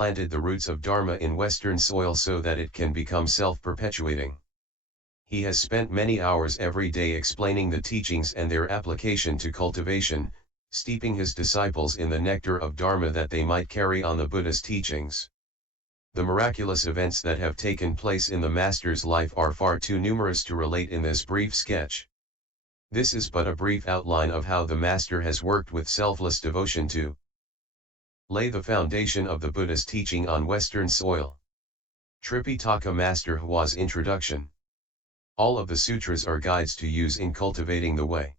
planted the roots of Dharma in Western soil so that it can become self-perpetuating. He has spent many hours every day explaining the teachings and their application to cultivation, steeping his disciples in the nectar of Dharma that they might carry on the Buddha's teachings. The miraculous events that have taken place in the Master's life are far too numerous to relate in this brief sketch. This is but a brief outline of how the Master has worked with selfless devotion to lay the foundation of the Buddha's teaching on Western soil. Tripitaka Master Hwa's Introduction. All of the sutras are guides to use in cultivating the way.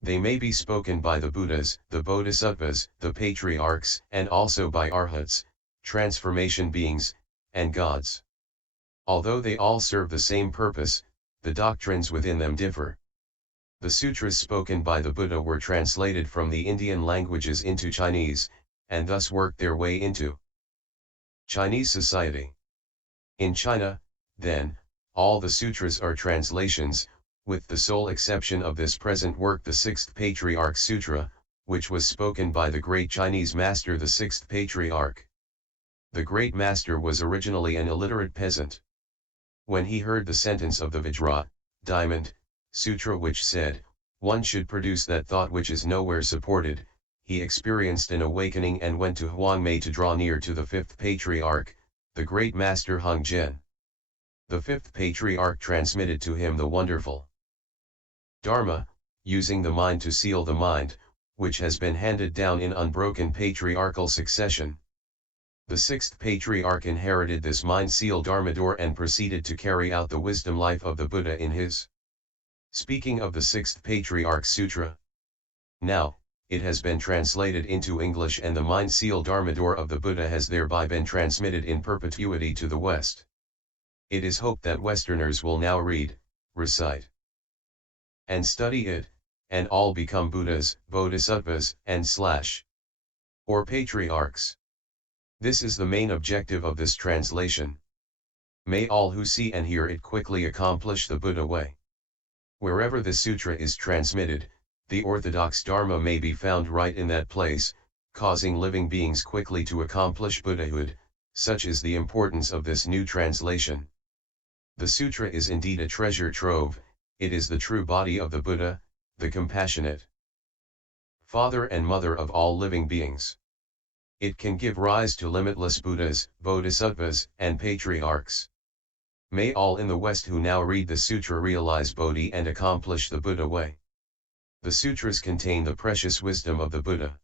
They may be spoken by the Buddhas, the Bodhisattvas, the Patriarchs, and also by Arhats, transformation beings, and gods. Although they all serve the same purpose, the doctrines within them differ. The sutras spoken by the Buddha were translated from the Indian languages into Chinese, and thus worked their way into Chinese society. In China, then, all the sutras are translations, with the sole exception of this present work, the Sixth Patriarch Sutra, which was spoken by the great Chinese master, the Sixth Patriarch. The great master was originally an illiterate peasant. When he heard the sentence of the Vajra, diamond, sutra which said, one should produce that thought which is nowhere supported, he experienced an awakening and went to Huangmei to draw near to the fifth patriarch, the great master Hung Zhen. The fifth patriarch transmitted to him the wonderful Dharma, using the mind to seal the mind, which has been handed down in unbroken patriarchal succession. The sixth patriarch inherited this mind-sealed Dharmador and proceeded to carry out the wisdom life of the Buddha in his. Speaking of the Sixth Patriarch Sutra. Now, it has been translated into English and the mind-sealed Dharmador of the Buddha has thereby been transmitted in perpetuity to the West. It is hoped that Westerners will now read, recite, and study it, and all become Buddhas, Bodhisattvas, and or Patriarchs. This is the main objective of this translation. May all who see and hear it quickly accomplish the Buddha way. Wherever the sutra is transmitted, the orthodox Dharma may be found right in that place, causing living beings quickly to accomplish Buddhahood. Such is the importance of this new translation. The sutra is indeed a treasure trove. It is the true body of the Buddha, the compassionate Father and Mother of all living beings. It can give rise to limitless Buddhas, Bodhisattvas, and Patriarchs. May all in the West who now read the sutra realize Bodhi and accomplish the Buddha way. The sutras contain the precious wisdom of the Buddha.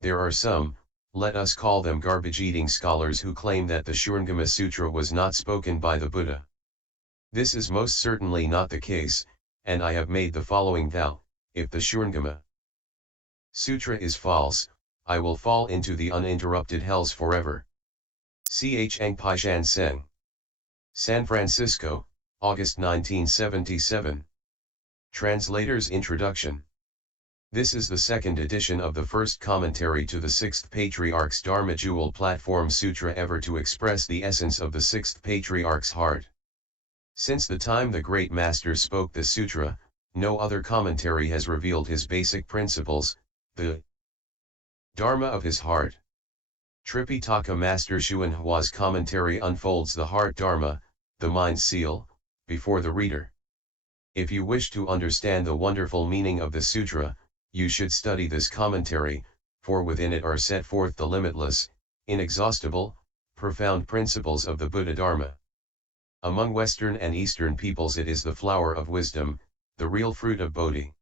There are some, let us call them garbage-eating scholars, who claim that the Shurangama Sutra was not spoken by the Buddha. This is most certainly not the case, and I have made the following vow: if the Shurangama Sutra is false, I will fall into the uninterrupted hells forever. Ch. Eng Pai Shan Seng. San Francisco, August 1977. Translator's Introduction. This is the second edition of the first commentary to the Sixth Patriarch's Dharma Jewel Platform Sutra ever to express the essence of the Sixth Patriarch's heart. Since the time the Great Master spoke this sutra, no other commentary has revealed his basic principles, the Dharma of his heart. Tripitaka Master Hsuan Hwa's commentary unfolds the heart Dharma, the mind seal, before the reader. If you wish to understand the wonderful meaning of the sutra, you should study this commentary, for within it are set forth the limitless, inexhaustible, profound principles of the Buddha Dharma. Among Western and Eastern peoples it is the flower of wisdom, the real fruit of Bodhi.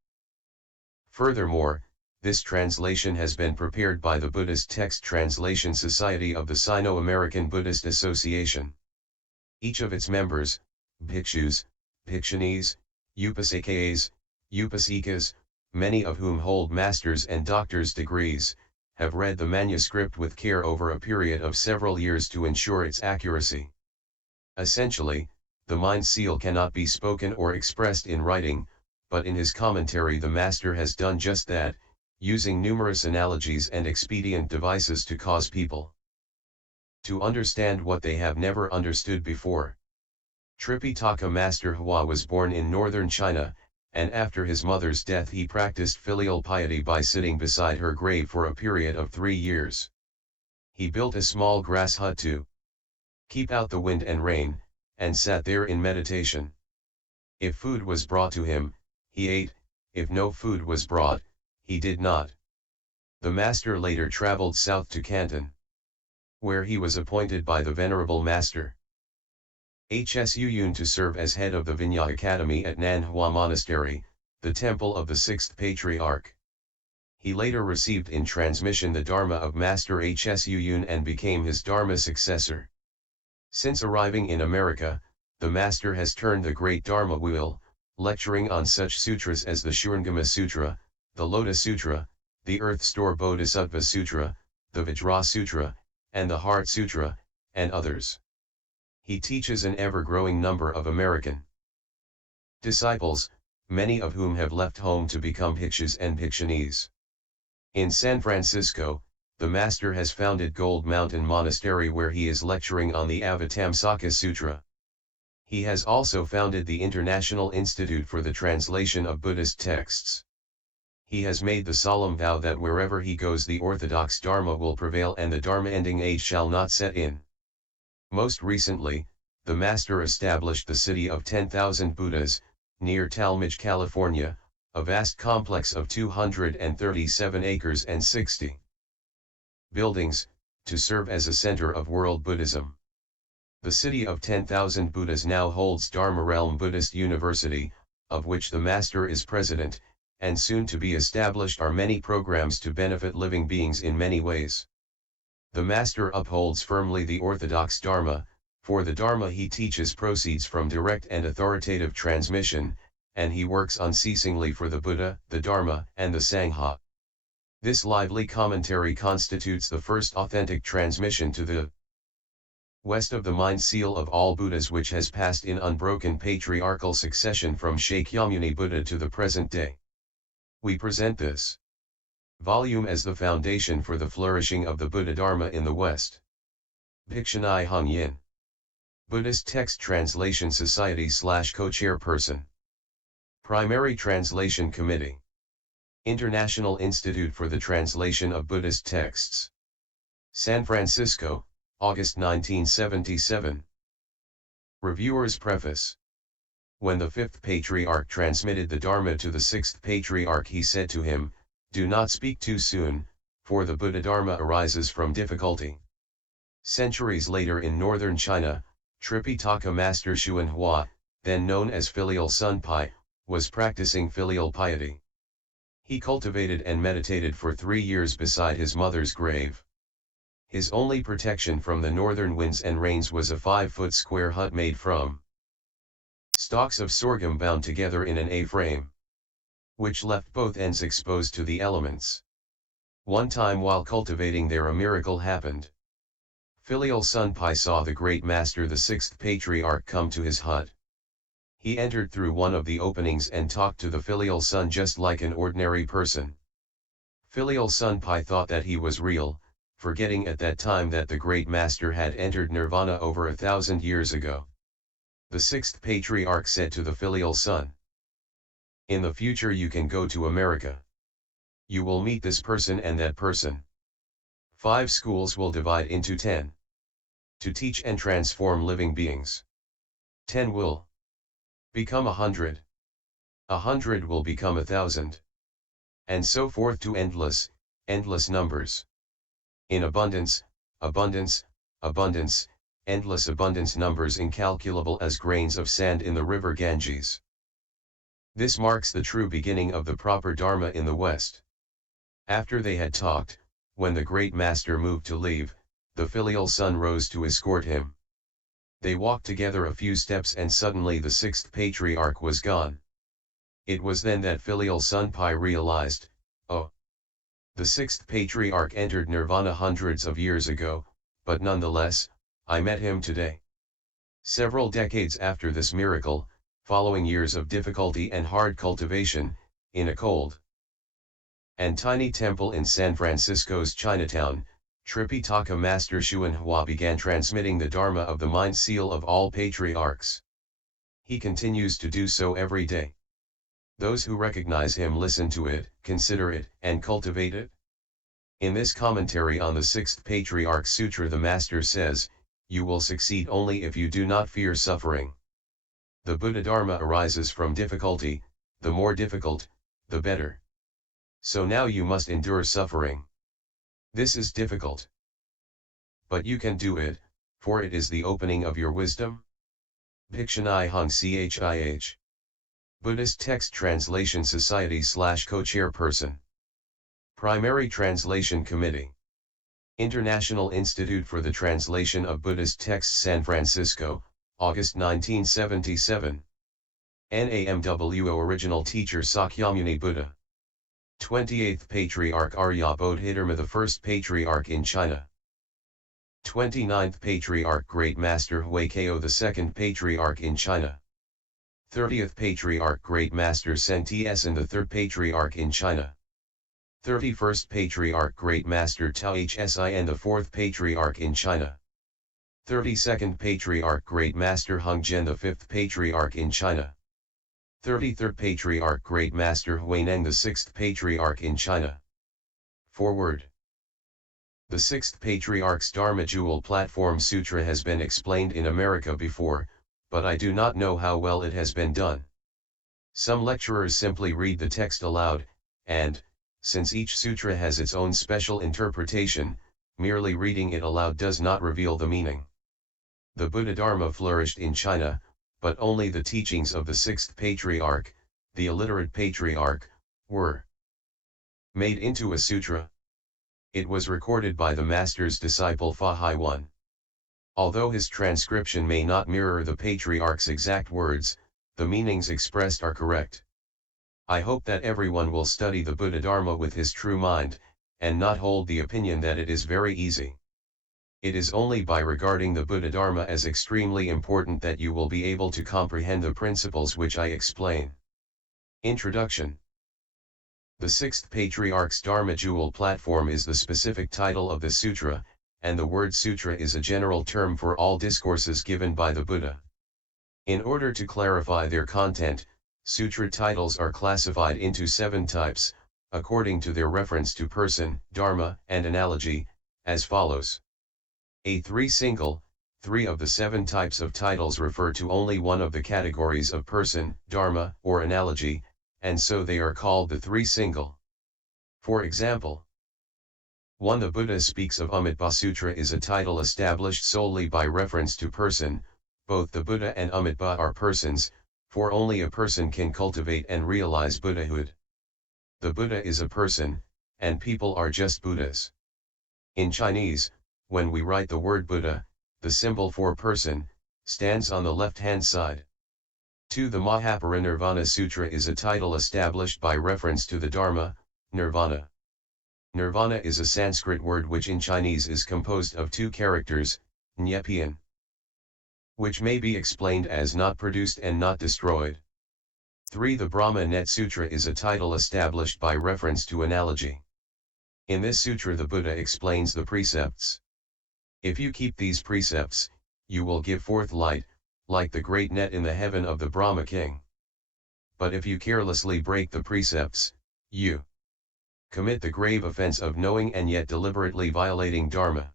Furthermore, this translation has been prepared by the Buddhist Text Translation Society of the Sino-American Buddhist Association. Each of its members, bhikshus, bhikshunis, upasikas, upasikas, many of whom hold master's and doctor's degrees, have read the manuscript with care over a period of several years to ensure its accuracy. Essentially, the mind seal cannot be spoken or expressed in writing, but in his commentary the master has done just that, using numerous analogies and expedient devices to cause people to understand what they have never understood before. Tripitaka Master Hwa was born in northern China, and after his mother's death he practiced filial piety by sitting beside her grave for a period of 3 years. He built a small grass hut to keep out the wind and rain, and sat there in meditation. If food was brought to him, he ate; if no food was brought, he did not. The master later traveled south to Canton, where he was appointed by the Venerable Master Hsu Yun to serve as head of the Vinaya Academy at Nanhua Monastery, the temple of the sixth patriarch. He later received in transmission the Dharma of Master Hsu Yun and became his Dharma successor. Since arriving in America, the master has turned the great Dharma wheel, lecturing on such sutras as the Shurangama Sutra, the Lotus Sutra, the Earth Store Bodhisattva Sutra, the Vajra Sutra, and the Heart Sutra, and others. He teaches an ever-growing number of American disciples, many of whom have left home to become bhikshus and bhikshunis. In San Francisco, the master has founded Gold Mountain Monastery where he is lecturing on the Avatamsaka Sutra. He has also founded the International Institute for the Translation of Buddhist Texts. He has made the solemn vow that wherever he goes the orthodox Dharma will prevail and the Dharma-ending age shall not set in. Most recently, the master established the city of 10,000 Buddhas, near Talmadge, California, a vast complex of 237 acres and 60 buildings, to serve as a center of world Buddhism. The city of 10,000 Buddhas now holds Dharma Realm Buddhist University, of which the master is president, and soon to be established are many programs to benefit living beings in many ways. The master upholds firmly the orthodox Dharma, for the Dharma he teaches proceeds from direct and authoritative transmission, and he works unceasingly for the Buddha, the Dharma, and the Sangha. This lively commentary constitutes the first authentic transmission to the West of the mind seal of all Buddhas, which has passed in unbroken patriarchal succession from Sakyamuni Buddha to the present day. We present this volume as the foundation for the flourishing of the Buddha Dharma in the West. Bhikshunai Hung Yin, Buddhist Text Translation Society /Co-Chairperson, Primary Translation Committee, International Institute for the Translation of Buddhist Texts, San Francisco, August 1977. Reviewer's Preface. When the fifth patriarch transmitted the Dharma to the sixth patriarch, he said to him, "Do not speak too soon, for the Buddha Dharma arises from difficulty." Centuries later in northern China, Tripitaka Master Xuanhua, then known as Filial Sunpai, was practicing filial piety. He cultivated and meditated for 3 years beside his mother's grave. His only protection from the northern winds and rains was a 5-foot square hut made from stalks of sorghum bound together in an A-frame, which left both ends exposed to the elements. One time while cultivating there a miracle happened. Filial Sunpai saw the great master, the sixth patriarch, come to his hut. He entered through one of the openings and talked to the filial son just like an ordinary person. Filial Sunpai thought that he was real, forgetting at that time that the great master had entered nirvana over 1,000 years ago. The sixth patriarch said to the filial son, "In the future you can go to America. You will meet this person and that person. 5 schools will divide into 10. To teach and transform living beings. 10 will become 100. 100 will become 1,000. And so forth to endless numbers. In abundance, abundance, abundance, endless abundance, numbers incalculable as grains of sand in the river Ganges. This marks the true beginning of the proper Dharma in the West." After they had talked, when the great master moved to leave, the filial son rose to escort him. They walked together a few steps and suddenly the sixth patriarch was gone. It was then that filial Sunpai realized, "Oh, the sixth patriarch entered nirvana hundreds of years ago, but nonetheless, I met him today." Several decades after this miracle, following years of difficulty and hard cultivation, in a cold and tiny temple in San Francisco's Chinatown, Tripitaka Master Xuanhua began transmitting the Dharma of the mind seal of all patriarchs. He continues to do so every day. Those who recognize him listen to it, consider it, and cultivate it. In this commentary on the Sixth Patriarch Sutra, the Master says, "You will succeed only if you do not fear suffering. The Buddha Dharma arises from difficulty, the more difficult, the better. So now you must endure suffering. This is difficult. But you can do it, for it is the opening of your wisdom." Bhikshanai Hung Chih. Buddhist Text Translation Society /Co-Chairperson. Primary Translation Committee. International Institute for the Translation of Buddhist Texts, San Francisco, August 1977. NAMWO Original Teacher Sakyamuni Buddha. 28th Patriarch Arya Bodhidharma, the first Patriarch in China. 29th Patriarch Great Master Huikeo, the second Patriarch in China. 30th Patriarch Great Master Sen Tsen, the third Patriarch in China. 31st Patriarch Great Master Tao Hsin, the fourth Patriarch in China. 32nd Patriarch Great Master Hung Zhen, the fifth Patriarch in China. 33rd Patriarch Great Master Neng, the sixth Patriarch in China. Forward. The Sixth Patriarch's Dharma Jewel Platform Sutra has been explained in America before, but I do not know how well it has been done. Some lecturers simply read the text aloud, and, since each sutra has its own special interpretation, merely reading it aloud does not reveal the meaning. The Buddha Dharma flourished in China, but only the teachings of the Sixth Patriarch, the illiterate Patriarch, were made into a sutra. It was recorded by the Master's disciple Fa Hai Wan. Although his transcription may not mirror the Patriarch's exact words, the meanings expressed are correct. I hope that everyone will study the Buddha Dharma with his true mind, and not hold the opinion that it is very easy. It is only by regarding the Buddha Dharma as extremely important that you will be able to comprehend the principles which I explain. Introduction. The Sixth Patriarch's Dharma Jewel Platform is the specific title of the sutra, and the word sutra is a general term for all discourses given by the Buddha. In order to clarify their content, sutra titles are classified into 7 types, according to their reference to person, dharma, and analogy, as follows. A3 single, 3 of the 7 types of titles refer to only one of the categories of person, dharma, or analogy, and so they are called the 3 single. For example, 1. The Buddha speaks of Amitabha Sutra is a title established solely by reference to person. Both the Buddha and Amitabha are persons, for only a person can cultivate and realize Buddhahood. The Buddha is a person, and people are just Buddhas. In Chinese, when we write the word Buddha, the symbol for person stands on the left-hand side. 2. The Mahaparinirvana Sutra is a title established by reference to the Dharma, nirvana. Nirvana is a Sanskrit word which in Chinese is composed of 2 characters, Nyepian, which may be explained as not produced and not destroyed. 3. The Brahma Net Sutra is a title established by reference to analogy. In this sutra the Buddha explains the precepts. If you keep these precepts, you will give forth light, like the great net in the heaven of the Brahma king. But if you carelessly break the precepts, you commit the grave offense of knowing and yet deliberately violating Dharma.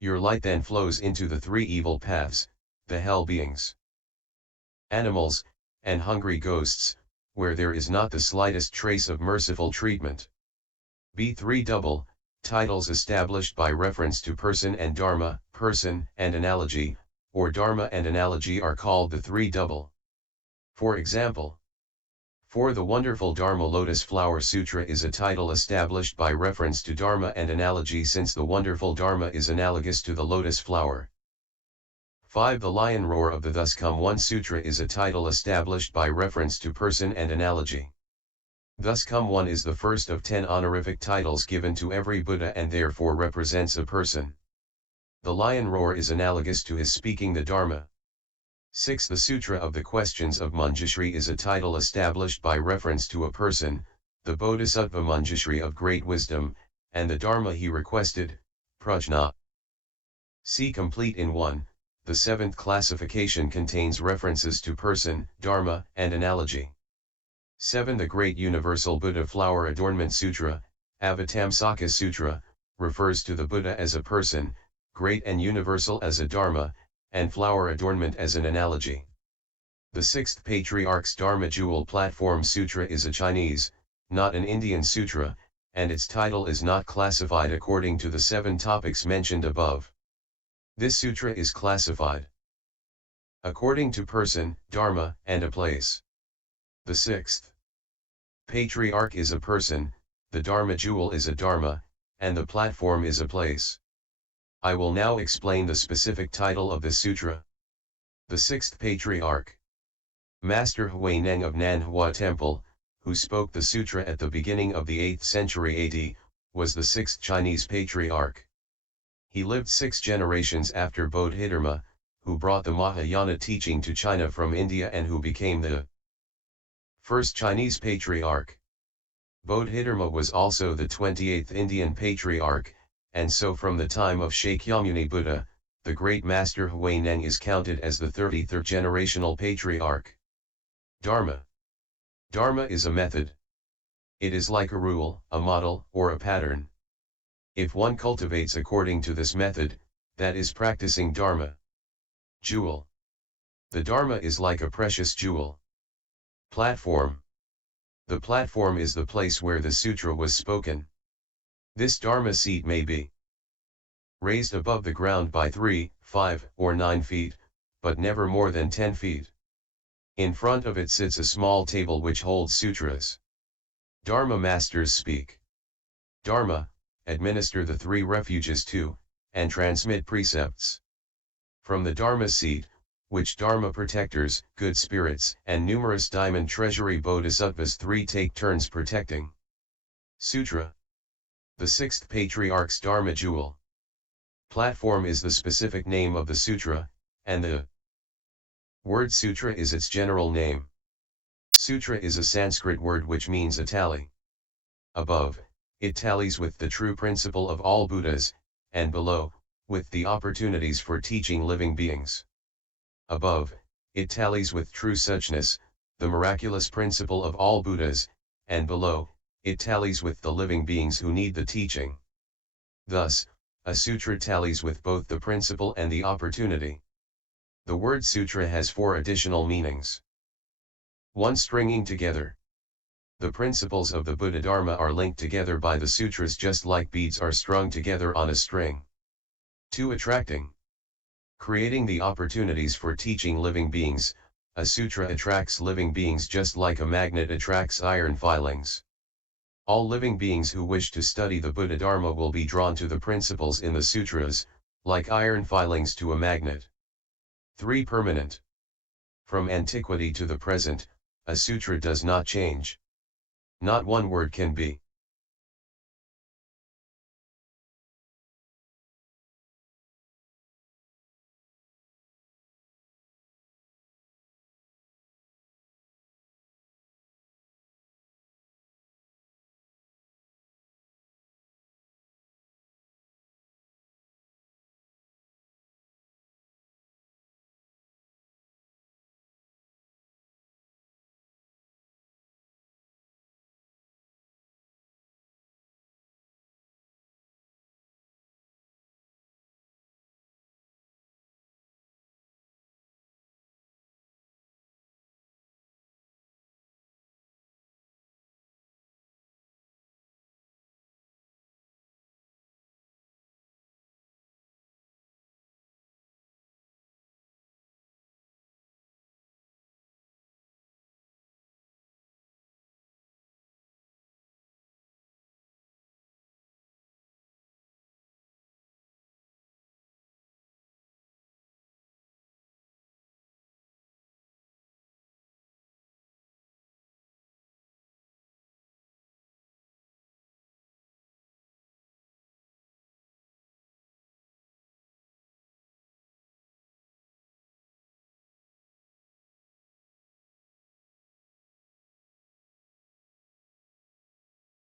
Your light then flows into the 3 evil paths, the hell beings, animals, and hungry ghosts, where there is not the slightest trace of merciful treatment. B3 double, titles established by reference to person and dharma, person and analogy, or dharma and analogy are called the 3 double. For example, 4. The Wonderful Dharma Lotus Flower Sutra is a title established by reference to dharma and analogy since the Wonderful Dharma is analogous to the lotus flower. 5. The Lion Roar of the Thus Come One Sutra is a title established by reference to person and analogy. Thus Come One is the first of 10 honorific titles given to every Buddha and therefore represents a person. The Lion Roar is analogous to his speaking the Dharma. 6. The Sutra of the Questions of Manjushri is a title established by reference to a person, the Bodhisattva Manjushri of great wisdom, and the Dharma he requested, Prajna. See complete in 1. The 7th classification contains references to person, dharma, and analogy. 7. The Great Universal Buddha Flower Adornment Sutra, Avatamsaka Sutra, refers to the Buddha as a person, great and universal as a Dharma, and Flower Adornment as an analogy. The Sixth Patriarch's Dharma Jewel Platform Sutra is a Chinese, not an Indian sutra, and its title is not classified according to the 7 topics mentioned above. This sutra is classified according to person, dharma, and a place. The Sixth Patriarch is a person, the Dharma Jewel is a Dharma, and the platform is a place. I will now explain the specific title of this sutra. The Sixth Patriarch. Master Hui Neng of Nanhua Temple, who spoke the sutra at the beginning of the 8th century AD, was the 6th Chinese Patriarch. He lived 6 generations after Bodhidharma, who brought the Mahayana teaching to China from India and who became the first Chinese Patriarch. Bodhidharma was also the 28th Indian Patriarch, and so from the time of Sakyamuni Buddha, the great master Hui Neng is counted as the 33rd generational Patriarch. Dharma. Dharma is a method. It is like a rule, a model, or a pattern. If one cultivates according to this method, that is practicing Dharma. Jewel. The Dharma is like a precious jewel. Platform. The platform is the place where the sutra was spoken. This Dharma seat may be raised above the ground by 3, 5, or 9 feet, but never more than 10 feet. In front of it sits a small table which holds sutras. Dharma masters speak Dharma, administer the 3 refuges to, and transmit precepts. From the Dharma seat, which Dharma protectors, good spirits, and numerous diamond treasury bodhisattvas 3 take turns protecting. Sutra. The Sixth Patriarch's Dharma Jewel. Platform is the specific name of the sutra, and the word sutra is its general name. Sutra is a Sanskrit word which means a tally. Above, it tallies with the true principle of all Buddhas, and below, with the opportunities for teaching living beings. Above, it tallies with true suchness, the miraculous principle of all Buddhas, and below, it tallies with the living beings who need the teaching. Thus, a sutra tallies with both the principle and the opportunity. The word sutra has 4 additional meanings. 1. Stringing together. The principles of the Buddha Dharma are linked together by the sutras just like beads are strung together on a string. 2. Attracting. Creating the opportunities for teaching living beings, a sutra attracts living beings just like a magnet attracts iron filings. All living beings who wish to study the Buddha Dharma will be drawn to the principles in the sutras, like iron filings to a magnet. 3. Permanent. From antiquity to the present, a sutra does not change. Not one word can be